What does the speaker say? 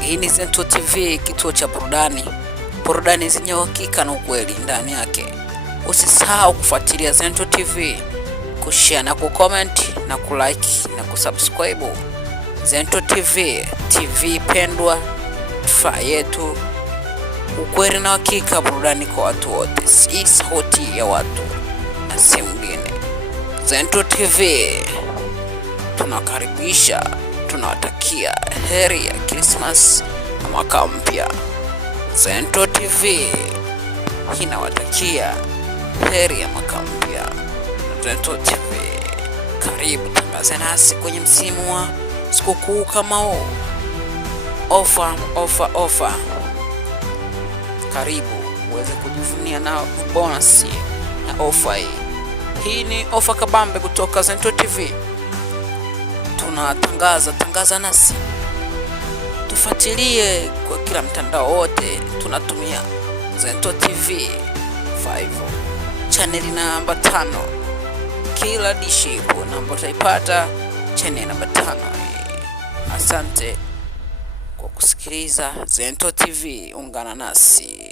Hii ni Zento TV, kituo cha burudani, burudani zenye uhakika na ukweli ndani yake. Usisahau kufuatilia Zento TV, kushare na kucomment na kulike na kusubscribe. Zento TV, TV pendwa, tufaa yetu, ukweli na uhakika, burudani kwa watu wote, si sauti ya watu na si mwingine. Zento TV tunakaribisha, tunawatakia heri ya Christmas na mwaka mpya. Zento TV inawatakia heri ya mwaka mpya. Zento TV, karibu tangaza nasi kwenye msimu wa sikukuu kama huu. Ofa. Karibu uweze kujivunia na bonus na ofa hii. Hii ni ofa kabambe kutoka Zento TV. Tangaza nasi. Tufuatilie kwa kila mtandao wote, tunatumia Zento TV 5 channel namba 5. Kila dishi kwa namba utaipata channel namba 5. Asante kwa kusikiliza Zento TV, ungana nasi.